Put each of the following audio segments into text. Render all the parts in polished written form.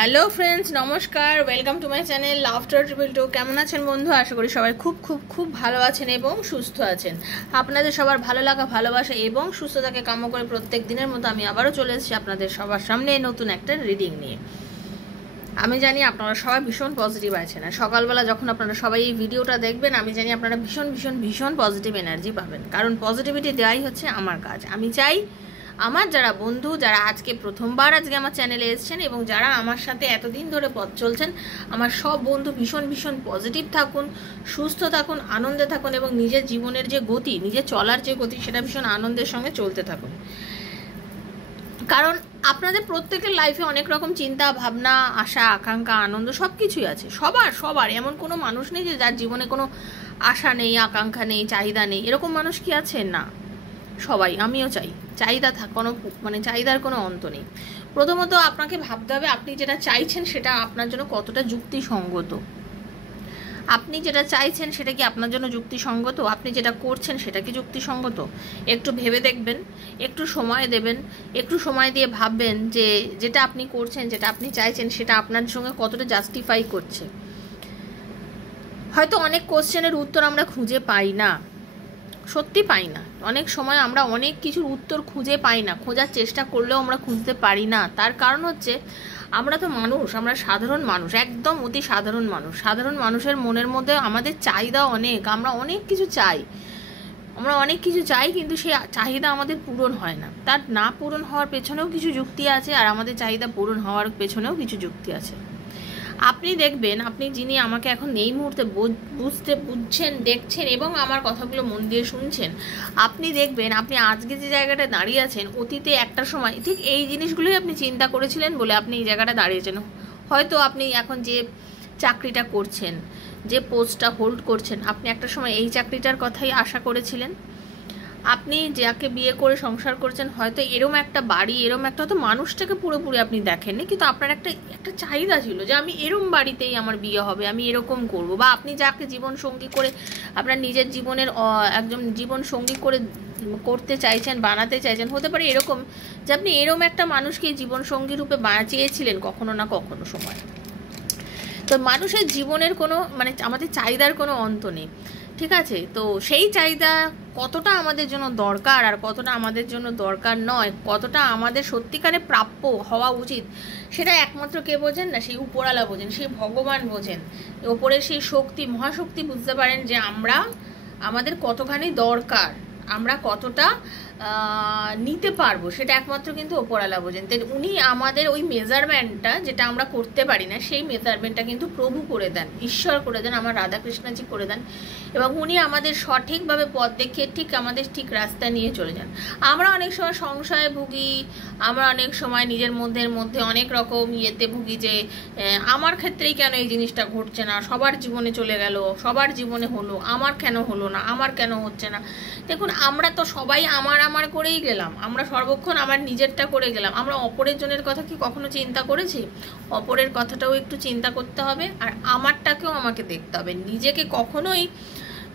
Hello friends, নমস্কার। Welcome to my channel laughter triple two. কেমন আছেন বন্ধু? আশা করি সবাই খুব খুব খুব ভালো আছেন এবং সুস্থ আছেন। আপনাদের সবার ভালো লাগা, ভালোবাসা এবং সুস্থতাকে কাম্য করে প্রত্যেক দিনের মতো আমি আবারও চলে এসেছি আপনাদের সবার সামনে নতুন একটা রিডিং নিয়ে। আমি জানি আপনারা সবাই ভীষণ পজিটিভ আছেন, আর সকালবেলা যখন আপনারা সবাই এই ভিডিওটা দেখবেন আমি জানি আপনারা ভীষণ ভীষণ ভীষণ পজিটিভ এনার্জি পাবেন, কারণ পজিটিভিটি দেওয়াই হচ্ছে আমার কাজ। আমি চাই আমার যারা বন্ধু, যারা আজকে প্রথমবার আজকে আমার চ্যানেলে এসেছেন এবং যারা আমার সাথে এতদিন ধরে পথ চলছেন, আমার সব বন্ধু ভীষণ ভীষণ পজিটিভ থাকুন, সুস্থ থাকুন, আনন্দে থাকুন এবং নিজের জীবনের যে গতি, নিজের চলার যে গতি, সেটা ভীষণ আনন্দের সঙ্গে চলতে থাকুন। কারণ আপনাদের প্রত্যেকের লাইফে অনেক রকম চিন্তা ভাবনা, আশা আকাঙ্ক্ষা, আনন্দ সব কিছুই আছে। সবার এমন কোনো মানুষ নেই যে যার জীবনে কোনো আশা নেই, আকাঙ্ক্ষা নেই, চাহিদা নেই। এরকম মানুষ কি আছে? না, সবাই। আমিও চাই। চাহিদা কোনো চাহিদার কোনো অন্ত নেই। প্রথমত আপনাকে ভাবতে হবে আপনি যেটা চাইছেন সেটা আপনার জন্য কতটা যুক্তিসঙ্গত। আপনি যেটা চাইছেন সেটা কি আপনার জন্য যুক্তিসঙ্গত? আপনি যেটা করছেন সেটা কি যুক্তিসঙ্গত? একটু ভেবে দেখবেন, একটু সময় দেবেন, একটু সময় দিয়ে ভাববেন যে যেটা আপনি করছেন, যেটা আপনি চাইছেন সেটা আপনার সঙ্গে কতটা জাস্টিফাই করছে। হয়তো অনেক কোশ্চেনের উত্তর আমরা খুঁজে পাই না, সত্যি পাই না। অনেক সময় আমরা অনেক কিছুর উত্তর খুঁজে পাই না, খোঁজার চেষ্টা করলেও আমরা খুঁজতে পারি না। তার কারণ হচ্ছে আমরা তো মানুষ, আমরা সাধারণ মানুষ, একদম অতি সাধারণ মানুষ। সাধারণ মানুষের মনের মধ্যে আমাদের চাহিদা অনেক, আমরা অনেক কিছু চাই, কিন্তু সেই চাহিদা আমাদের পূরণ হয় না। তার না পূরণ হওয়ার পেছনেও কিছু যুক্তি আছে, আর আমাদের চাহিদা পূরণ হওয়ার পেছনেও কিছু যুক্তি আছে। আপনি দেখবেন, আপনি যিনি আমাকে এখন এই মুহূর্তে বুঝছেন, দেখছেন এবং আমার কথাগুলো মন দিয়ে শুনছেন, আপনি দেখবেন আপনি আজকে যে জায়গাটা দাঁড়িয়ে আছেন, অতীতে একটা সময় ঠিক এই জিনিসগুলোই আপনি চিন্তা করেছিলেন বলে আপনি এই জায়গাটা দাঁড়িয়েছেন। হয়তো আপনি এখন যে চাকরিটা করছেন, যে পোস্টটা হোল্ড করছেন, আপনি একটা সময় এই চাকরিটার কথাই আশা করেছিলেন। আপনি যাকে বিয়ে করে সংসার করছেন, হয়তো এরম একটা বাড়ি, এরম একটা, হয়তো মানুষটাকে পুরোপুরি আপনি দেখেননি, কিন্তু আপনার একটা চাহিদা ছিল যে আমি এরম বাড়িতেই আমার বিয়ে হবে, আমি এরকম করব। বা আপনি যাকে জীবন সঙ্গী করে আপনার নিজের জীবনের একজন জীবন সঙ্গী করে করতে চাইছেন, বানাতে চাইছেন, হতে পারে এরকম যে আপনি এরম একটা মানুষকে জীবন সঙ্গী রূপে চেয়েছিলেন কখনো না কখনো সময়। তো মানুষের জীবনের কোনো আমাদের চাহিদার কোনো অন্ত নেই, ঠিক আছে? তো সেই চাহিদা কতটা আমাদের জন্য দরকার আর কতটা আমাদের জন্য দরকার নয়, কতটা আমাদের সত্যিকারে প্রাপ্য হওয়া উচিত, সেটা একমাত্র কে বোঝেন? না, সেই উপরওয়ালা বোঝেন, সেই ভগবান বোঝেন। ওপরের সেই শক্তি, মহাশক্তি বুঝতে পারেন যে আমাদের কতখানি দরকার, আমরা কতটা নিতে পারবো, সেটা একমাত্র কিন্তু ওপরওয়ালা বোঝেন। তাই উনি আমাদের ওই মেজারমেন্টটা, যেটা আমরা করতে পারি না, সেই মেজারমেন্টটা কিন্তু প্রভু করে দেন, ঈশ্বর করে দেন, আমার রাধাকৃষ্ণজি করে দেন, এবং উনি আমাদের সঠিকভাবে পথ দেখিয়ে আমাদের ঠিক রাস্তা নিয়ে চলে যান। আমরা অনেক সময় সংশয়ে ভুগি, আমরা অনেক সময় নিজের মধ্যে অনেক রকম ভুগি যে আমার ক্ষেত্রেই কেন এই জিনিসটা ঘটছে না, সবার জীবনে চলে গেল, সবার জীবনে হলো, আমার কেন হলো না, আমার কেন হচ্ছে না। দেখুন, আমরা তো সবাই আমার করেই গেলাম, আমরা সর্বক্ষণ আমার নিজেরটা করে গেলাম। আমরা অপরের জনের কথা কি কখনো চিন্তা করেছি? অপরের কথাটাও একটু চিন্তা করতে হবে, আর আমারটাকেও আমাকে দেখতে হবে। নিজেকে কখনোই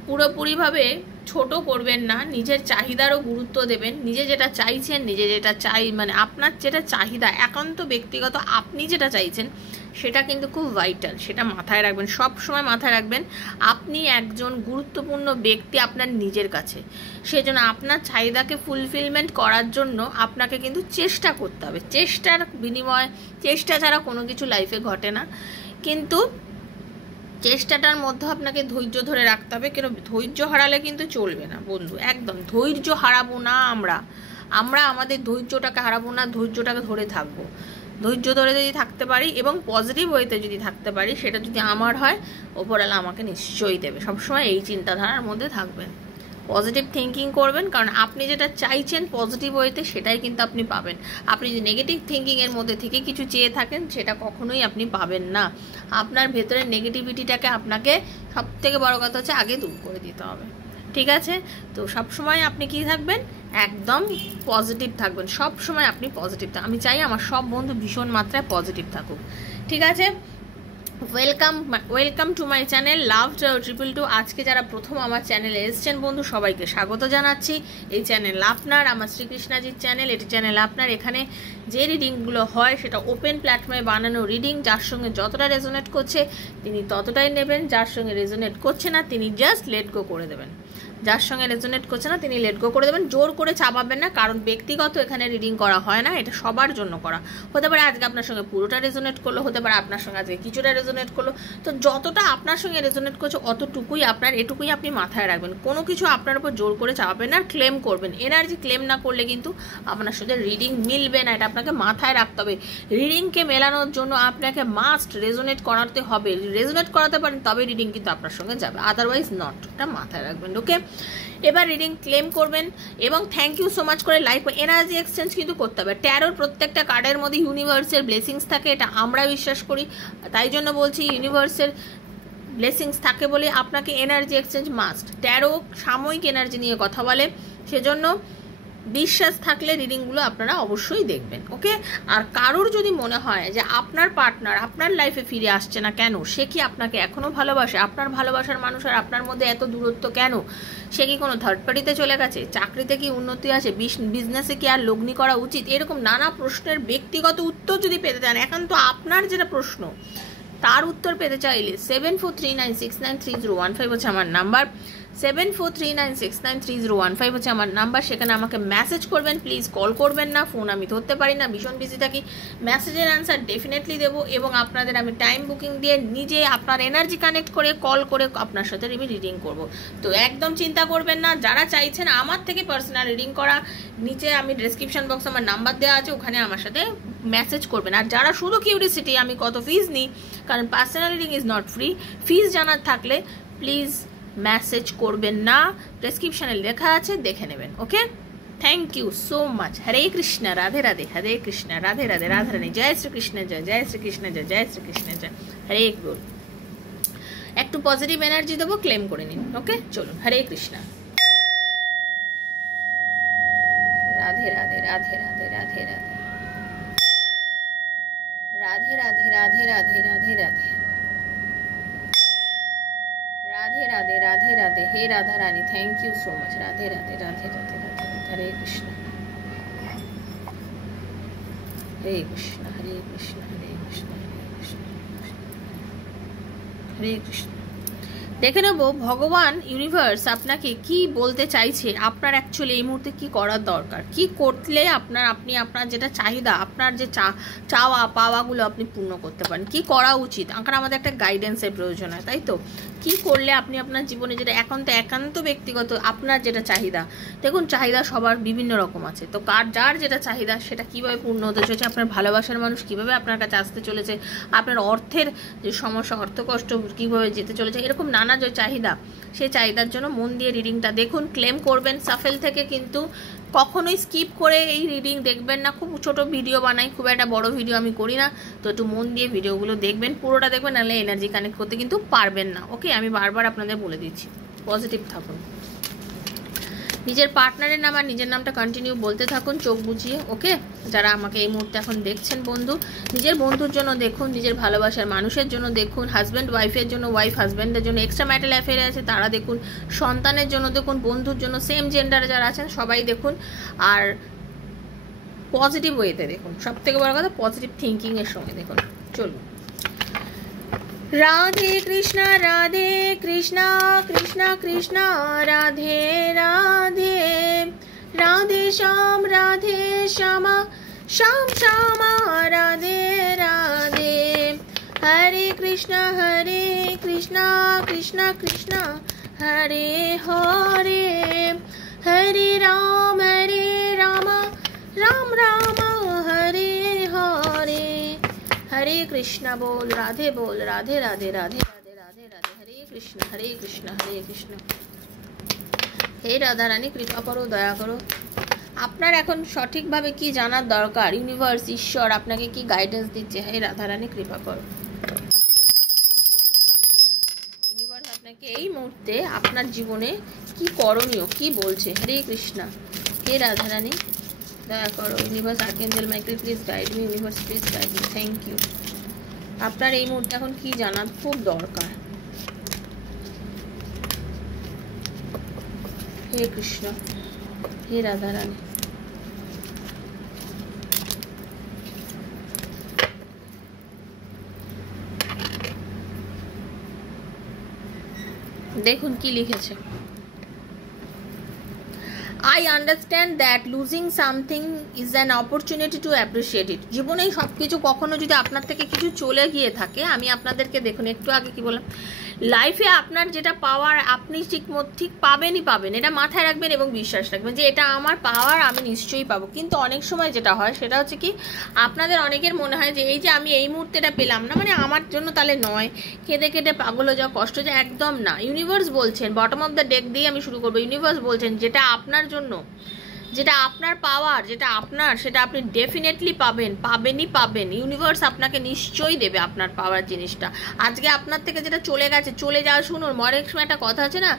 পুরোপুরিভাবে ছোট করবেন না, নিজের চাহিদারও গুরুত্ব দেবেন। নিজে যেটা চাইছেন, নিজে যেটা আপনার যেটা চাহিদা একান্ত ব্যক্তিগত, আপনি যেটা চাইছেন সেটা কিন্তু খুব ভাইটাল, সেটা মাথায় রাখবেন, সব সময় মাথায় রাখবেন। আপনি একজন গুরুত্বপূর্ণ ব্যক্তি আপনার নিজের কাছে, সেজন্য আপনার চাহিদাকে ফুলফিলমেন্ট করার জন্য আপনাকে কিন্তু চেষ্টা করতে হবে। চেষ্টার বিনিময়ে, চেষ্টা ছাড়া কোনো কিছু লাইফে ঘটে না, কিন্তু চেষ্টাটার মধ্যে আপনাকে ধৈর্য ধরে রাখতে হবে। কেন ধৈর্য হারালে কিন্তু চলবে না বন্ধু, একদম ধৈর্য হারাবো না। আমরা আমাদের ধৈর্যটাকে হারাবো না, ধৈর্যটাকে ধরে থাকবো। ধৈর্য ধরে যদি থাকতে পারি এবং পজিটিভ ওয়েতে যদি থাকতে পারি, সেটা যদি আমার হয়, ওপরওয়ালা আমাকে নিশ্চয়ই দেবে। সবসময় এই চিন্তাধারার মধ্যে থাকবেন, পজিটিভ থিঙ্কিং করবেন, কারণ আপনি যেটা চাইছেন পজিটিভ ওয়েতে সেটাই কিন্তু আপনি পাবেন। আপনি যদি নেগেটিভ থিঙ্কিংয়ের মধ্যে থেকে কিছু চেয়ে থাকেন, সেটা কখনোই আপনি পাবেন না। আপনার ভেতরের নেগেটিভিটিটাকে আপনাকে, সবথেকে বড় কথা হচ্ছে, আগে দূর করে দিতে হবে, ঠিক আছে? তো সবসময় আপনি কি থাকবেন? একদম পজিটিভ থাকবেন, সব সময় আপনি পজিটিভ থাকবেন। আমি চাই আমার সব বন্ধু ভীষণ মাত্রায় পজিটিভ থাকুক, ঠিক আছে? ওয়েলকাম টু মাই চ্যানেল লাভ 222। আজকে যারা প্রথম আমার চ্যানেলে এসেছেন বন্ধু, সবাইকে স্বাগত জানাচ্ছি। এই চ্যানেল আপনার, আমার শ্রীকৃষ্ণাজির চ্যানেল, এটি চ্যানেল আপনার। এখানে যে রিডিংগুলো হয় সেটা ওপেন প্ল্যাটফর্মে বানানো রিডিং। যার সঙ্গে যতটা রেজোনেট করছে তিনি ততটাই নেবেন, যার সঙ্গে রেজোনেট করছে না তিনি জাস্ট লেট গো করে দেবেন। যার সঙ্গে রেজোনেট করছে না তিনি লেট গো করে দেবেন। জোর করে চাপাবেন না, কারণ ব্যক্তিগত এখানে রিডিং করা হয় না, এটা সবার জন্য করা। হতে পারে আজকে আপনার সঙ্গে পুরোটা রেজোনেট করলো, হতে পারে আপনার সঙ্গে আজকে কিছুটা রেজোনেট করলো। তো যতটা আপনার সঙ্গে রেজোনেট করছে অতটুকুই আপনার, এটুকুই আপনি মাথায় রাখবেন। কোনো কিছু আপনার উপর জোর করে চাপাবেন না, আর ক্লেম করবেন। এনার্জি ক্লেম না করলে কিন্তু আপনার সাথে রিডিং মিলবে না, এটা আপনাকে মাথায় রাখতে হবে। রিডিংকে মেলানোর জন্য আপনাকে মাস্ট রেজোনেট করাতে হবে। রেজোনেট করাতে পারেন তবে রিডিং কিন্তু আপনার সঙ্গে যাবে, আদারওয়াইজ নট। এটা মাথায় রাখবেন, ওকে? এবার রিডিং ক্লেম করবেন এবং থ্যাংক ইউ সো মাচ করে লাইক। এনার্জি এক্সচেঞ্জ কিন্তু করতে হবে। ট্যারোর প্রত্যেকটা কার্ডের মধ্যে ইউনিভার্সের ব্লেসিংস থাকে, এটা আমরা বিশ্বাস করি। তাই জন্য বলছি ইউনিভার্সের ব্লেসিংস থাকে বলে আপনাকে এনার্জি এক্সচেঞ্জ মাস্ট। ট্যারো সাময়িক এনার্জি নিয়ে কথা বলে, সেজন্য বিশ্বাস থাকলে রিডিংগুলো আপনারা অবশ্যই দেখবেন, ওকে? আর কারোর যদি মনে হয় যে আপনার পার্টনার আপনার লাইফে ফিরে আসছে না কেন, সে কি আপনাকে এখনও ভালোবাসে, আপনার ভালোবাসার মানুষ আর আপনার মধ্যে এত দূরত্ব কেন, সে কি কোনো থার্ড পার্টিতে চলে গেছে, চাকরিতে কি উন্নতি আছে, বিজনেসে কি আর লগ্নি করা উচিত, এরকম নানা প্রশ্নের ব্যক্তিগত উত্তর যদি পেতে চান, এখন তো আপনার যেটা প্রশ্ন তার উত্তর পেতে চাইলে 7439693015 হচ্ছে আমার নাম্বার। 7439693015 হচ্ছে আমার নাম্বার। সেখানে আমাকে মেসেজ করবেন, প্লিজ কল করবেন না, ফোন আমি ধরতে পারি না, ভীষণ বিজি থাকি। মেসেজের অ্যান্সার ডেফিনেটলি দেবো এবং আপনাদের আমি টাইম বুকিং দিয়ে নিজে আপনার এনার্জি কানেক্ট করে কল করে আপনার সাথে আমি রিডিং করব। তো একদম চিন্তা করবেন না, যারা চাইছেন আমার থেকে পার্সোনাল রিডিং করা, নিচে আমি ডেসক্রিপশন বক্স আমার নাম্বার দেওয়া আছে, ওখানে আমার সাথে মেসেজ করবেন। আর যারা শুধু কিউরিসিটি আমি কত ফিজ নিই, কারণ personal reading is not free, fees জানার থাকলে প্লিজ মেসেজ করবেন না, ডেসক্রিপশনে লেখা আছে, দেখে নেবেন, okay? Thank you so much. Hare Krishna, Radhe Radhe, Hare Krishna, Radhe Radhe, Radhe Radhe, জয় শ্রীকৃষ্ণ জয়, জয় শ্রীকৃষ্ণ জয়, জয় শ্রীকৃষ্ণ জয়, হরে বল। একটু পজিটিভ এনার্জি দেবো, ক্লেম করে নিন, ওকে? চলুন, হরে কৃষ্ণ। রাধে রাধে, রাধে রাধে, রাধে রাধে, রাধে রাধে, রাধে রাধে, রাধে রাধে, রাধে রাধে, রাধে রাধে, হে Radha Rani, thank you so much. Radhe Radhe, Radhe Radhe, Radhe Radhe, Hare Krishna, হরে কৃষ্ণ, হরে কৃষ্ণ, হরে কৃষ্ণ, হরে কৃষ্ণ, হরে কৃষ্ণ। দেখে নেব ভগবান ইউনিভার্স আপনাকে কি বলতে চাইছে, আপনার অ্যাকচুয়ালি এই মুহূর্তে কি করার দরকার, কি করলে আপনি আপনার যেটা চাহিদা, আপনার যে চাওয়া পাওয়াগুলো আপনি পূর্ণ করতে পারেন, কি করা উচিত। কারণ আমাদের একটা গাইডেন্সের প্রয়োজন হয়, তাই তো? কি করলে আপনি আপনার জীবনে যেটা একান্ত ব্যক্তিগত আপনার যেটা চাহিদা, দেখুন চাহিদা সবার বিভিন্ন রকম আছে, তো যার যেটা চাহিদা সেটা কিভাবে পূর্ণ হতে চলেছে, আপনার ভালোবাসার মানুষ কিভাবে আপনার কাছে আসতে চলেছে, আপনার অর্থের যে সমস্যা, অর্থকষ্ট কিভাবে যেতে চলেছে, এরকম নানা যে চাহিদা, সেই চাহিদার জন্য মন দিয়ে রিডিংটা দেখুন, ক্লেম করবেন। সাফেল থেকে কিন্তু কখনোই স্কিপ করে এই রিডিং দেখবেন না। খুব ছোট ভিডিও বানাই, খুব একটা বড় ভিডিও আমি করি না, তো একটু মন দিয়ে ভিডিওগুলো দেখবেন, পুরোটা দেখবেন, নাহলে এনার্জি কানেক্ট করতে কিন্তু পারবেন না, ওকে? আমি বারবার আপনাদের বলে দিচ্ছি, পজিটিভ থাকুন। নিজের পার্টনারের নাম আর নিজের নামটা কন্টিনিউ বলতে থাকুন চোখ বুঝিয়ে, ওকে? যারা আমাকে এই মুহূর্তে এখন দেখছেন বন্ধু, নিজের বন্ধুর জন্য দেখুন, নিজের ভালোবাসার মানুষের জন্য দেখুন, হাজব্যান্ড ওয়াইফের জন্য, ওয়াইফ হাজব্যান্ডের জন্য, এক্সট্রা ম্যারিটাল অ্যাফেয়ারে আছে তারা দেখুন, সন্তানের জন্য দেখুন, বন্ধুর জন্য, সেম জেন্ডারে যারা আছেন সবাই দেখুন, আর পজিটিভ ওয়েতে দেখুন। সব থেকে বড় কথা পজিটিভ থিঙ্কিংয়ের সঙ্গে দেখুন। চলুন। রাধে কৃষ্ণ, রাধে কৃষ্ণ, কৃষ্ণ কৃষ্ণ রাধে রাধে, রাধে শ্যাম, রাধে শ্যামা, শ্যাম শ্যামা, রাধে রাধে, হরে কৃষ্ণ, কৃষ্ণ কৃষ্ণ, হরে হরে, হরে রাম, রাম রাম, হরে হরে, হরে কৃষ্ণ বল, রাধে বল, রাধে রাধে, রাধে রাধে, রাধে রাধে, হরে কৃষ্ণ, হরে কৃষ্ণ, হরে কৃষ্ণ। হে রাধা রানী, কৃপা করো, দয়া করো। আপনার এখন সঠিকভাবে কি জানার দরকার, ইউনিভার্স ঈশ্বর আপনাকে কি গাইডেন্স দিচ্ছে, হে রাধা রানী কৃপা করো। ইউনিভার্স আপনাকে এই মুহূর্তে আপনার জীবনে কি করণীয়, কি বলছে, হরে কৃষ্ণ। হে রাধা রানী দয়া করো। Universe, archangel Michael, please guide me. Universe, please guide me. Thank you. আপনার এই মুহূর্তে এখন কি জানার খুব দরকার? হে কৃষ্ণ, হে রাধারানী। দেখুন কি লিখেছে। I understand that losing something is an opportunity to appreciate it. জীবনে সব কিছু কখনো যদি আপনার থেকে কিছু চলে গিয়ে থাকে, আমি আপনাদেরকে দেখুন একটু আগে কি বললাম, লাইফে আপনার যেটা পাওয়ার আপনি ঠিক পাবেনই পাবেন, এটা মাথায় রাখবেন এবং বিশ্বাস রাখবেন যে এটা আমার পাওয়ার, আমি নিশ্চয়ই পাবো। কিন্তু অনেক সময় যেটা হয় সেটা হচ্ছে কি, আপনাদের অনেকের মনে হয় যে এই যে আমি এই মুহূর্তে এটা পেলাম না, মানে আমার জন্য তাহলে নয়, কেঁদে কেটে পাগল হয়ে যাওয়া, কষ্ট যে, একদম না। ইউনিভার্স বলছেন, বটম অফ দ্য ডেক দিয়ে আমি শুরু করবো, ইউনিভার্স বলছেন যেটা আপনার জন্য, যেটা আপনার পাওয়ার, যেটা আপনার, সেটা আপনি ডেফিনেটলি পাবেনই পাবেন। ইউনিভার্স আপনাকে নিশ্চয়ই দেবে আপনার পাওয়ার জিনিসটা। আজকে আপনার থেকে যেটা চলে গেছে, চলে যাওয়া, শুনুন, অনেক সময় একটা কথা আছে না,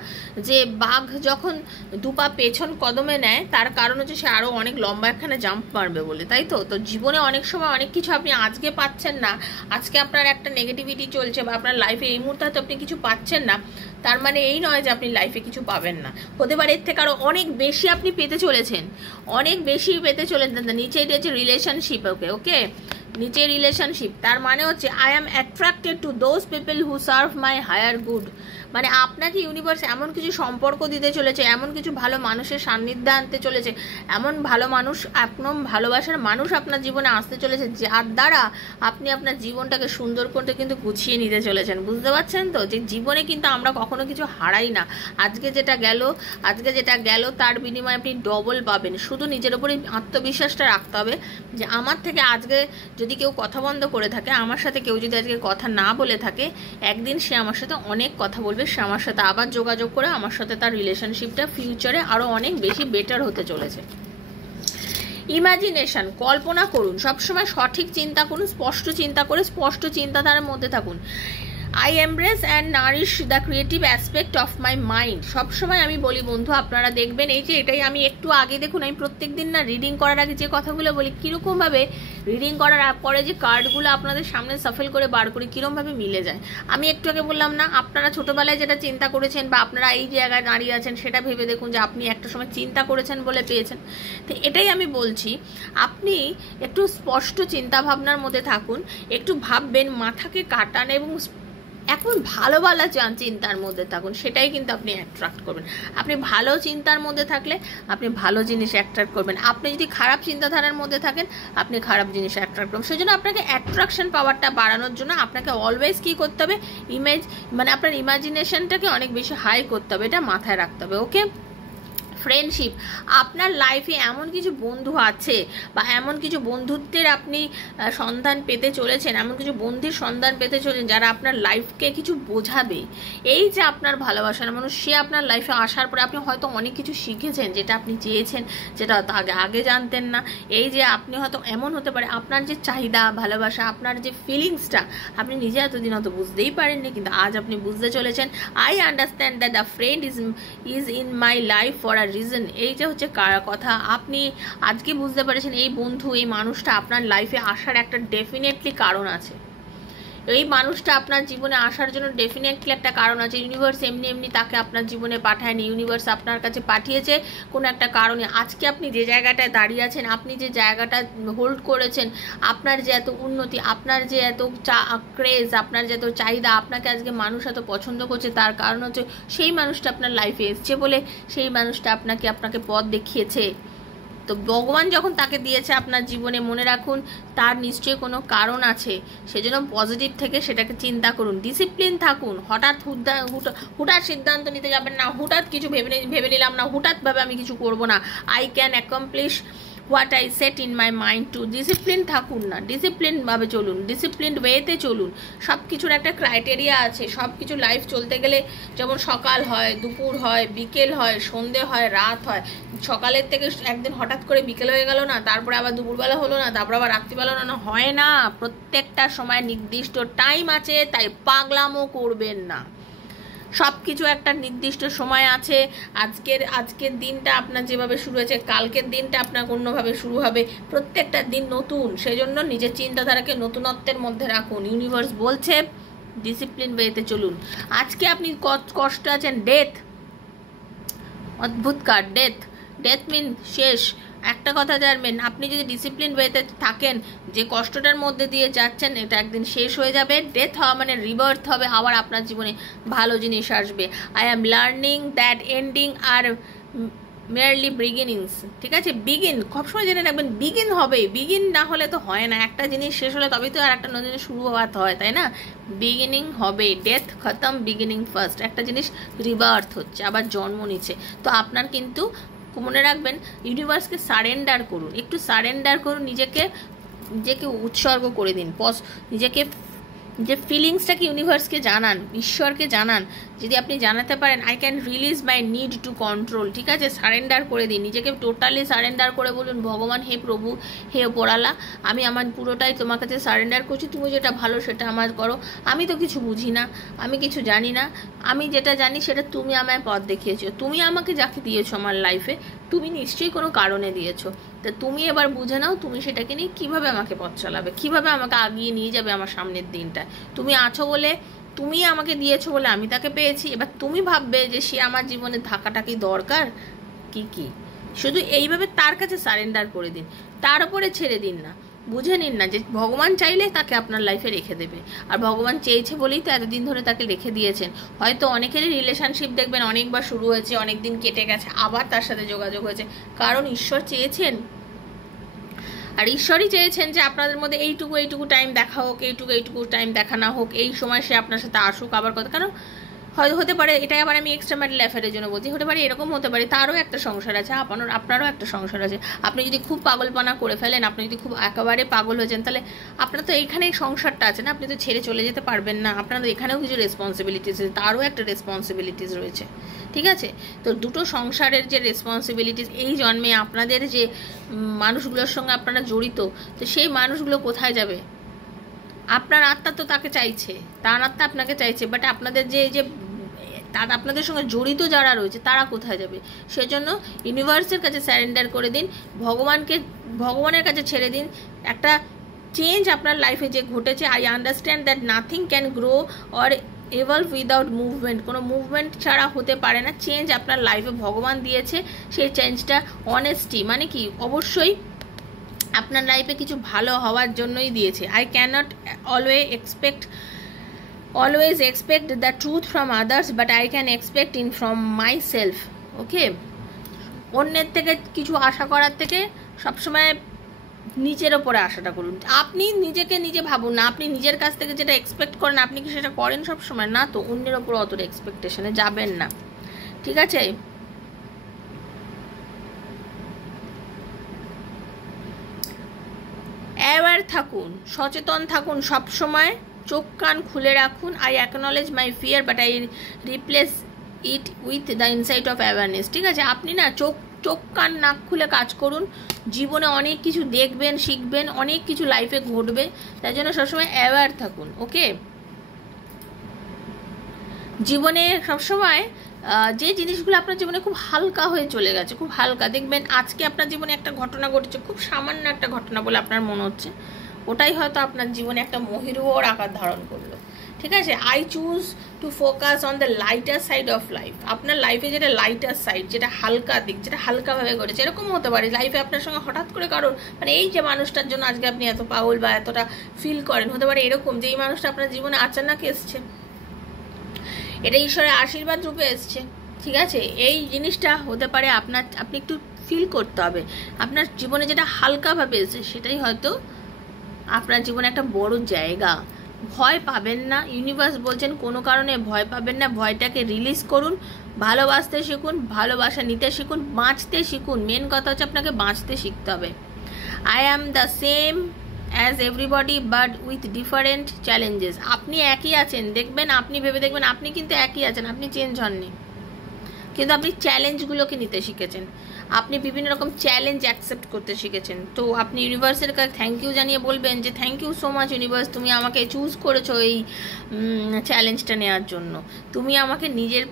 যে বাঘ যখন দুপা পেছন কদমে নেয় তার কারণ হচ্ছে সে আরও অনেক লম্বা একখানে জাম্প মারবে বলে, তাই তো? তো জীবনে অনেক সময় অনেক কিছু আপনি আজকে পাচ্ছেন না, আজকে আপনার একটা নেগেটিভিটি চলছে বা আপনার লাইফে এই মুহূর্তে হয়তো আপনি কিছু পাচ্ছেন না, তার মানে এই নয় যে আপনি লাইফে কিছু পাবেন না। হতে পারে এর থেকে আরও অনেক বেশি আপনি পেতে চলেছেন, অনেক বেশি পেতে চলেছেন। নিচে এটা হচ্ছে রিলেশনশিপ, ওকে, নিচে রিলেশনশিপ, তার মানে হচ্ছে I am attracted to those people who serve my higher good. মানে আপনাকে ইউনিভার্স এমন কিছু সম্পর্ক দিতে চলেছে, এমন কিছু ভালো মানুষের সান্নিধ্যে আনতে চলেছে, এমন ভালো মানুষ, একদম ভালোবাসার মানুষ আপনার জীবনে আসতে চলেছে, যার দ্বারা আপনি আপনার জীবনটাকে সুন্দর করতে কিন্তু গুছিয়ে নিতে চলেছেন। বুঝতে পারছেন তো, যে জীবনে কিন্তু আমরা কখনো কিছু হারাই না। আজকে যেটা গেল তার বিনিময়ে আপনি ডবল পাবেন। শুধু নিজের উপরে আত্মবিশ্বাসটা রাখতে হবে যে আমার থেকে আজকে যদি কেউ কথা বন্ধ করে থাকে, আমার সাথে কেউ যদি আজকে কথা না বলে থাকে, একদিন সে আমার সাথে অনেক কথা বলবে, সে আমার সাথে আবার যোগাযোগ করে আমার সাথে তার রিলেশনশিপটা ফিউচারে আরও অনেক বেশি বেটার হতে চলেছে। ইমাজিনেশন, কল্পনা করুন, সবসময় সঠিক চিন্তা করুন, স্পষ্ট চিন্তা করে স্পষ্ট চিন্তাধারার মধ্যে থাকুন। I embrace and nourish the creative aspect of my mind. সবসময় আমি বলি বন্ধু, আপনারা দেখবেন এই যে এটাই আমি একটু আগে দেখুন, আমি প্রত্যেক দিন না রিডিং করার আগে যে কথাগুলো বলি, কীরকমভাবে রিডিং করার পরে যে কার্ডগুলো আপনাদের সামনে সাফল করে বার করি, কীরকমভাবে মিলে যায়। আমি একটু আগে বললাম না, আপনারা ছোটোবেলায় যেটা চিন্তা করেছেন বা আপনারা এই জায়গায় দাঁড়িয়ে আছেন, সেটা ভেবে দেখুন যে আপনি একটা সময় চিন্তা করেছেন বলে পেয়েছেন। তো এটাই আমি বলছি, আপনি একটু স্পষ্ট চিন্তাভাবনার মধ্যে থাকুন, একটু ভাববেন, মাথাকে কাটান এবং এখন ভালো চিন্তার মধ্যে থাকুন, সেটাই কিন্তু আপনি অ্যাট্রাক্ট করবেন। আপনি ভালো চিন্তার মধ্যে থাকলে আপনি ভালো জিনিস অ্যাট্রাক্ট করবেন। আপনি যদি খারাপ চিন্তাধারার মধ্যে থাকেন, আপনি খারাপ জিনিস অ্যাট্রাক্ট করবেন। সেই জন্য আপনাকে অ্যাট্রাকশন পাওয়ারটা বাড়ানোর জন্য আপনাকে অলওয়েজ কী করতে হবে, মানে আপনার ইমাজিনেশনটাকে অনেক বেশি হাই করতে হবে, এটা মাথায় রাখতে হবে, ওকে। ফ্রেন্ডশিপ, আপনার লাইফে এমন কিছু বন্ধু আছে বা এমন কিছু বন্ধুত্বের আপনি সন্ধান পেতে চলেছেন, এমন কিছু বন্ধুর সন্ধান পেতে চলেছেন যারা আপনার লাইফকে কিছু বোঝাবে। এই যে আপনার ভালোবাসার মানুষ, সে আপনার লাইফে আসার পরে আপনি হয়তো অনেক কিছু শিখেছেন, যেটা আপনি চেয়েছেন, যেটা হয়তো আগে জানতেন না। এই যে আপনি হয়তো এমন হতে পারে আপনার যে চাহিদা, ভালোবাসা, আপনার যে ফিলিংসটা আপনি নিজে এতদিন হয়তো বুঝতেই পারেননি, কিন্তু আজ আপনি বুঝতে চলেছেন। I understand that the friend is in my life for a reason. এই যে হচ্ছে কথা, আপনি আজকে বুঝতে পারছেন এই বন্ধু, এই মানুষটা আপনার লাইফে আসার একটা ডেফিনেটলি কারণ আছে। এই মানুষটা আপনার জীবনে আসার জন্য ডেফিনেটলি একটা কারণ আছে। ইউনিভার্স এমনি তাকে আপনার জীবনে পাঠায়নি, ইউনিভার্স আপনার কাছে পাঠিয়েছে কোনো একটা কারণে। আজকে আপনি যে জায়গাটায় দাঁড়িয়ে আছেন, আপনি যে জায়গাটা হোল্ড করেছেন, আপনার যে এত উন্নতি, আপনার যে এত ক্রেজ, আপনার যে এত চাহিদা, আপনাকে আজকে মানুষ এত পছন্দ করছে, তার কারণ হচ্ছে সেই মানুষটা আপনার লাইফে এসছে বলে, সেই মানুষটা আপনাকে পথ দেখিয়েছে। তো ভগবান যখন তাকে দিয়েছে আপনার জীবনে, মনে রাখুন তার নিশ্চয়ই কোনো কারণ আছে। সেজন্য পজিটিভ থেকে সেটাকে চিন্তা করুন, ডিসিপ্লিন থাকুন, হুটাৎ সিদ্ধান্ত নিতে যাবেন না, হুটাৎ কিছু ভেবে নিলাম না, হুটাৎভাবে আমি কিছু করব না। I can accomplish what I set in my mind to. Discipline থাকুন না, ডিসিপ্লিনভাবে চলুন, ডিসিপ্লিনড ওয়েতে চলুন। সব কিছুর একটা ক্রাইটেরিয়া আছে। সব কিছু লাইফ চলতে গেলে যেমন সকাল হয়, দুপুর হয়, বিকেল হয়, সন্ধে হয়, রাত হয়। সকালের থেকে একদিন হঠাৎ করে বিকেল হয়ে গেল না, তারপরে আবার দুপুরবেলা হলো না, তারপর আবার রাত্রিবেলা না, হয় না। প্রত্যেকটা সময় নির্দিষ্ট টাইম আছে, তাই পাগলামো করবেন না। সব কিছু একটা নির্দিষ্ট সময় আছে। আজকের দিনটা আপনার যেভাবে শুরু হয়েছে, কালকের দিনটা আপনার অন্যভাবে শুরু হবে। প্রত্যেকটা দিন নতুন, সেই জন্য নিজের চিন্তাধারাকে নতুনত্বের মধ্যে রাখুন। ইউনিভার্স বলছে ডিসিপ্লিন ওয়েতে চলুন। আজকে আপনি কষ্ট আছেন, ডেথ, অদ্ভুত কার্ড, ডেথ মিন শেষ। একটা কথা জানবেন, আপনি যদি ডিসিপ্লিন ওয়েতে থাকেন, যে কষ্টটার মধ্যে দিয়ে যাচ্ছেন এটা একদিন শেষ হয়ে যাবে। ডেথ হওয়া মানে রিবার্থ হবে, আবার আপনার জীবনে ভালো জিনিস আসবে। I am learning that endings are merely beginnings. ঠিক আছে, বিগিন সবসময় জেনে রাখবেন, বিগিন হবে, বিগিন না হলে তো হয় না। একটা জিনিস শেষ হলে তবেই তো আর একটা নতুন জিনিস শুরু হওয়াতে হয়, তাই না? বিগিনিং হবে, ডেথ খতম, বিগিনিং ফার্স্ট। একটা জিনিস রিবার্থ হচ্ছে, আবার জন্ম নিচ্ছে। তো আপনার কিন্তু মনে রাখবেন, ইউনিভার্সকে সারেন্ডার করুন, একটু সারেন্ডার করুন, নিজেকে উৎসর্গ করে দিন, নিজেকে যে ফিলিংসটাকে ইউনিভার্সকে জানান, ঈশ্বরকে জানান। যদি আপনি জানাতে পারেন I can release my need to control, ঠিক আছে, সারেন্ডার করে দিন, নিজেকে টোটালি সারেন্ডার করে বলুন, ভগবান, হে প্রভু, হে ওপরালা, আমি আমার পুরোটাই তোমার কাছে সারেন্ডার করছি, তুমি যেটা ভালো সেটা আমার করো। আমি তো কিছু বুঝি না, আমি কিছু জানি না, আমি যেটা জানি সেটা তুমি আমায় পথ দেখিয়েছো, তুমি আমাকে যাকে দিয়েছো আমার লাইফে, তুমি নিশ্চয়ই কোনো কারণে দিয়েছো। তা তুমি এবার বুঝে নাও, তুমি সেটাকে নিয়ে কীভাবে আমাকে পথ চালাবে, কীভাবে আমাকে আগিয়ে নিয়ে যাবে আমার সামনের দিনটা। তুমি আছো বলে, তুমি আমাকে দিয়েছো বলে আমি তাকে পেয়েছি। এবার তুমি ভাববে যে সে আমার জীবনে থাকাটা কি দরকার, কি শুধু এইভাবে তার কাছে সারেন্ডার করে দিন, তার উপরে ছেড়ে দিন না। বুঝে নিন না যে ভগবান চাইলে তাকে আপনার লাইফে রেখে দেবে, আর ভগবান চেয়েছে বলেই তো এতদিন ধরে তাকে রেখে দিয়েছেন। হয়তো অনেকেরই রিলেশনশিপ দেখবেন অনেকবার শুরু হয়েছে, অনেক দিন কেটে গেছে, আবার তার সাথে যোগাযোগ হয়েছে, কারণ ঈশ্বর চেয়েছেন। আর ঈশ্বরই চেয়েছেন যে আপনাদের মধ্যে এইটুকু টাইম দেখা হোক, এইটুকু টাইম দেখা না হোক, এই সময় সে আপনার সাথে আসুক। আবার কথা, কারণ হয়তো হতে পারে, এটাই আবার আমি এক্সট্রা ম্যারিটাল অ্যাফেয়ারের জন্য বলছি, হতে পারে এরকম হতে পারে তারও একটা সংসার আছে, আপনারও একটা সংসার আছে। আপনি যদি খুব পাগলপানা করে ফেলেন, আপনি যদি খুব একেবারে পাগল হয়ে যান, তাহলে আপনার তো এইখানেই সংসারটা আছে না, আপনি তো ছেড়ে চলে যেতে পারবেন না, আপনার তো এখানেও কিছু রেসপন্সিবিলিটিস আছে, তারও একটা রেসপন্সিবিলিটিস রয়েছে। ঠিক আছে, তো দুটো সংসারের যে রেসপন্সিবিলিটিস, এই জন্মে আপনাদের যে মানুষগুলোর সঙ্গে আপনারা জড়িত, তো সেই মানুষগুলো কোথায় যাবে? আপনার আত্মা তো তাকে চাইছে, তার আত্মা আপনাকে চাইছে, বাট আপনাদের যে আপনাদের সঙ্গে জড়িত যারা রয়েছে তারা কোথায় যাবে? সেজন্য ইউনিভার্সের কাছে স্যারেন্ডার করে দিন, ভগবানের কাছে ছেড়ে দিন। একটা চেঞ্জ আপনার লাইফে যে ঘটেছে, I understand that nothing can grow or evolve without movement, কোনো মুভমেন্ট ছাড়া হতে পারে না। চেঞ্জ আপনার লাইফে ভগবান দিয়েছে, সেই চেঞ্জটা অনেস্টি, মানে কি, অবশ্যই আপনার লাইফে কিছু ভালো হওয়ার জন্যই দিয়েছে। I can't always expect the truth from others, but I can expect it from myself. ওকে, অন্যের থেকে কিছু আশা করার থেকে সবসময় নিজের ওপরে আশাটা করুন। আপনি নিজেকে নিজে ভাবুন না, আপনি নিজের কাছ থেকে যেটা এক্সপেক্ট করেন আপনি কি সেটা করেন সবসময়? না, তো অন্যের ওপর অতটা এক্সপেকটেশনে যাবেন না, ঠিক আছে? অ্যাওয়ার থাকুন, সচেতন থাকুন সবসময়, চোখ কান খুলে রাখুন। I acknowledge my fear but I replace it with the insight of awareness. ঠিক আছে, আপনি না চোখ কান নাক খুলে কাজ করুন, জীবনে অনেক কিছু দেখবেন, শিখবেন, অনেক কিছু লাইফে ঘটবে, তাই জন্য সবসময় অ্যাওয়ার থাকুন। ওকে, জীবনে সবসময় যে জিনিসগুলো আপনার জীবনে খুব হালকা হয়ে চলে গেছে, খুব হালকা, দেখবেন আজকে আপনার জীবনে একটা ঘটনা ঘটেছে, খুব সামান্য একটা ঘটনা বলে আপনার মনে হচ্ছে, ওটাই হয়তো আপনার জীবনে একটা মহিরুহর আকার ধারণ করলো। ঠিক আছে, I choose to focus on the lighter side of life. আপনার লাইফে যেটা লাইটার সাইড, যেটা হালকা দিক, যেটা হালকাভাবে ঘটেছে, এরকম হতে পারে লাইফে আপনার সঙ্গে হঠাৎ করে কারোর, মানে এই যে মানুষটার জন্য আজকে আপনি এত পাগল বা এতটা ফিল করেন, হতে পারে এরকম যে এই মানুষটা আপনার জীবনে আচানক এসছে, এটা ঈশ্বরের আশীর্বাদ রূপে এসছে। ঠিক আছে, এই জিনিসটা হতে পারে আপনি একটু ফিল করতে হবে, আপনার জীবনে যেটা হালকাভাবে এসছে সেটাই হয়তো আপনার জীবনে একটা বড় জায়গা। ভয় পাবেন না, ইউনিভার্স বলছেন কোনো কারণে ভয় পাবেন না, ভয়টাকে রিলিজ করুন, ভালোবাসতে শিখুন, ভালোবাসা নিতে শিখুন, বাঁচতে শিখুন। মেন কথা হচ্ছে আপনাকে বাঁচতে শিখতে হবে। I am the same as everybody but with different challenges. আপনি একই আছেন, দেখবেন, আপনি ভেবে দেখবেন আপনি কিন্তু একই আছেন, আপনি চেঞ্জ হননি, কিন্তু আপনি চ্যালেঞ্জগুলোকে নিতে শিখেছেন। আপনি বিভিন্ন রকম চ্যালেঞ্জ অ্যাকসেপ্ট করতে শিখেছেন। তো আপনি ইউনিভার্সের কাছে থ্যাংক ইউ জানিয়ে বলবেন যে thank you so much universe, তুমি আমাকে চুজ করেছো এই চ্যালেঞ্জটা নেওয়ার জন্য, তুমি আমাকে নিজের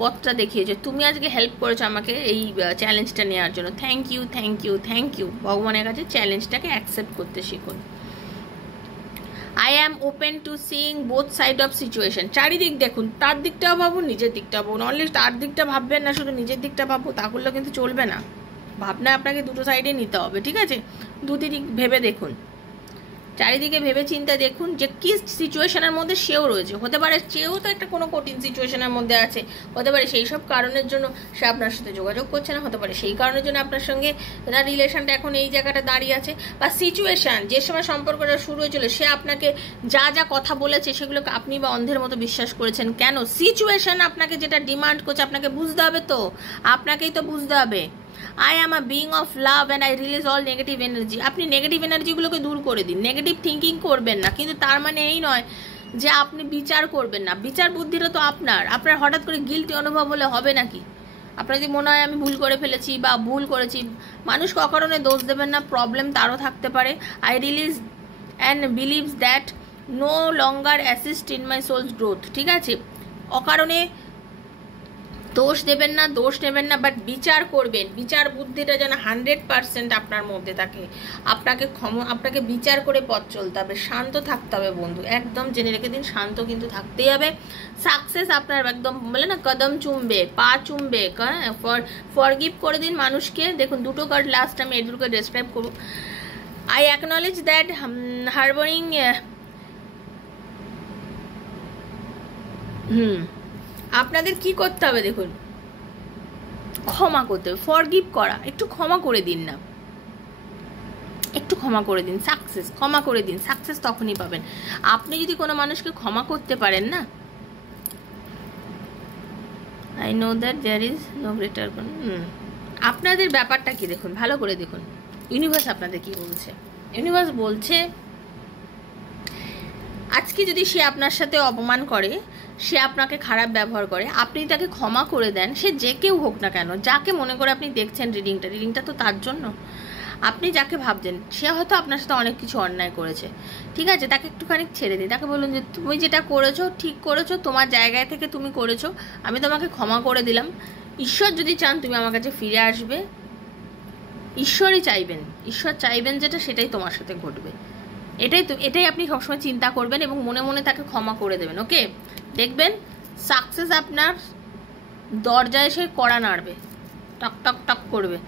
পথটা দেখিয়েছো, তুমি আজকে হেল্প করেছো আমাকে এই চ্যালেঞ্জটা নেওয়ার জন্য, thank you thank you thank you. ভগবানের কাছে চ্যালেঞ্জটাকে অ্যাকসেপ্ট করতে শিখুন। I am open to seeing both side of situation. চারিদিক দেখুন, তার দিকটাও ভাবুন, নিজের দিকটাও ভাবুন। অনলি তার দিকটা ভাববেন না, শুধু নিজের দিকটা ভাববো, তা করলেও কিন্তু চলবে না। ভাবনা আপনাকে দুটো সাইডে নিতে হবে, ঠিক আছে? দুদিক ভেবে দেখুন, চারিদিকে ভেবে চিন্তে দেখুন যে কি সিচুয়েশনের মধ্যে সেও রয়েছে। হতে পারে সেও তো একটা কোনো কঠিন সিচুয়েশনের মধ্যে আছে, হতে পারে সেই সব কারণের জন্য সে আপনার সাথে যোগাযোগ করছে না, হতে পারে সেই কারণের জন্য আপনার সঙ্গে তার রিলেশনটা এখন এই জায়গাটা দাঁড়িয়ে আছে, বা সিচুয়েশান যে সময় সম্পর্কটা শুরু হয়েছিল সে আপনাকে যা যা কথা বলেছে সেগুলোকে আপনি বা অন্ধের মতো বিশ্বাস করেছেন। কেন? সিচুয়েশান আপনাকে যেটা ডিমান্ড করছে আপনাকে বুঝতে হবে, তো আপনাকেই তো বুঝতে হবে। I am a being of love and I release all negative energy. আপনি নেগেটিভ এনার্জিগুলোকে দূর করে দিন, নেগেটিভ থিঙ্কিং করবেন না, কিন্তু তার মানে এই নয় যে আপনি বিচার করবেন না। বিচার বুদ্ধিটা তো আপনার হঠাৎ করে গিল্টি অনুভব হলে হবে নাকি? আপনার যদি মনে হয় আমি ভুল করে ফেলেছি বা ভুল করেছি, মানুষ অকারণে দোষ দেবেন না, প্রবলেম তারও থাকতে পারে। I release and beliefs that no longer assist in my soul's growth. ঠিক আছে, অকারণে দোষ দেবেন না, দোষ নেবেন না, বাট বিচার করবেন। বিচার বুদ্ধিটা যেন 100% আপনার মধ্যে থাকে। আপনাকে বিচার করে পথ চলতে হবে, শান্ত থাকতে হবে বন্ধু, একদম জেনে রেখে দিন, শান্ত কিন্তু থাকতেই হবে। সাকসেস আপনার একদম বলে না কদম চুমবে, পা চুমবে। ফরগিভ করে দিন মানুষকে। দেখুন দুটো কার্ড লাস্ট, আমি এই দুটোকে ডেসক্রাইব করব। আই অ্যাকনলেজ দ্যাট হারবোরিং আপনাদের কি করতে হবে দেখুন, ক্ষমা করতে হবে, ফরগিভ করা। একটু ক্ষমা করে দিন না, একটু ক্ষমা করে দিন। সাকসেস, ক্ষমা করে দিন, সাকসেস তখনই পাবেন। আপনি যদি কোনো মানুষকে ক্ষমা করতে পারেন না, I know that there is no greater. আপনাদের ব্যাপারটা কি দেখুন, ভালো করে দেখুন, ইউনিভার্স আপনাদের কি বলছে। ইউনিভার্স বলছে আজকে যদি সে আপনার সাথে অপমান করে, সে আপনাকে খারাপ ব্যবহার করে, আপনি তাকে ক্ষমা করে দেন, সে যে কেউ হোক না কেন, যাকে মনে করে আপনি দেখছেন রিডিংটা তো তার জন্য। আপনি যাকে ভাবছেন সে হয়তো আপনার সাথে অনেক কিছু অন্যায় করেছে, ঠিক আছে, তাকে একটুখানি ছেড়ে দিন। তাকে বলুন যে তুমি যেটা করেছো ঠিক করেছো, তোমার জায়গায় থেকে তুমি করেছো, আমি তোমাকে ক্ষমা করে দিলাম। ঈশ্বর যদি চান তুমি আমার কাছে ফিরে আসবে, ঈশ্বরই চাইবেন, ঈশ্বর চাইবেন যেটা সেটাই তোমার সাথে ঘটবে। এটাই আপনি সবসময় চিন্তা করবেন এবং মনে মনে তাকে ক্ষমা করে দেবেন। ওকে, দেখবেন সাকসেস আপনার দরজায় এসে কড়া নাড়বে, টক টক টক করবে,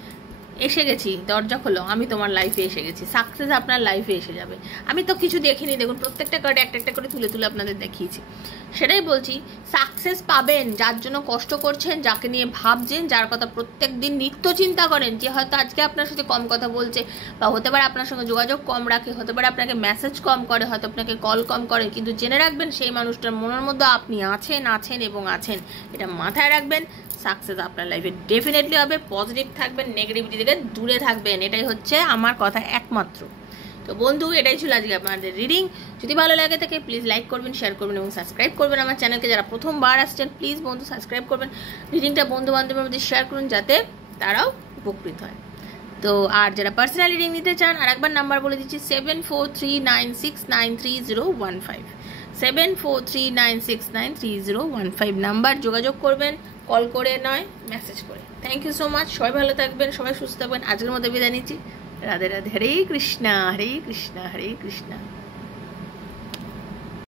এসে গেছি, দরজা খোলো, আমি তোমার লাইফে এসে গেছি। সাকসেস আপনার লাইফে এসে যাবে। আমি তো কিছু দেখিনি, দেখুন প্রত্যেকটা কার্ডে একটা একটা করে তুলে তুলে আপনাদের দেখিয়েছি। সেটাই বলছি, সাকসেস পাবেন যার জন্য কষ্ট করছেন, যাকে নিয়ে ভাবছেন, যার কথা প্রত্যেক দিন নিত্য চিন্তা করেন, যে হয়তো আজকে আপনার সাথে কম কথা বলছে, বা হতে পারে আপনার সঙ্গে যোগাযোগ কম রাখে, হতে পারে আপনাকে মেসেজ কম করে, হয়তো আপনাকে কল কম করে, কিন্তু জেনে রাখবেন সেই মানুষটার মনের মধ্যে আপনি আছেন এবং আছেন, এটা মাথায় রাখবেন। সাকসেস আপনার লাইফে ডেফিনেটলি হবে। পজিটিভ থাকবেন, নেগেটিভিটি থেকে দূরে থাকবেন, এটাই হচ্ছে আমার কথা একমাত্র। তো বন্ধু, এটাই ছিল আজকে আপনাদের রিডিং। যদি ভালো লাগে থাকে প্লিজ লাইক করবেন, শেয়ার করবেন এবং সাবস্ক্রাইব করবেন আমার চ্যানেলকে। যারা প্রথমবার আসছেন প্লিজ বন্ধু সাবস্ক্রাইব করবেন, রিডিংটা বন্ধু বান্ধবের মধ্যে শেয়ার করুন যাতে তারাও উপকৃত হয়। তো আর যারা পার্সোনাল রিডিং নিতে চান, আর একবার নাম্বার বলে দিচ্ছি 7439693015, 7439693015 নাম্বার, যোগাযোগ করবেন, কল করে নয় মেসেজ করে। থ্যাংক ইউ সো মাচ, সবাই ভালো থাকবেন, সবাই সুস্থ থাকবেন। আজকের মধ্যে বিদায় নিচ্ছি। রাধে রাধে, হরে কৃষ্ণা হরে কৃষ্ণা হরে কৃষ্ণা।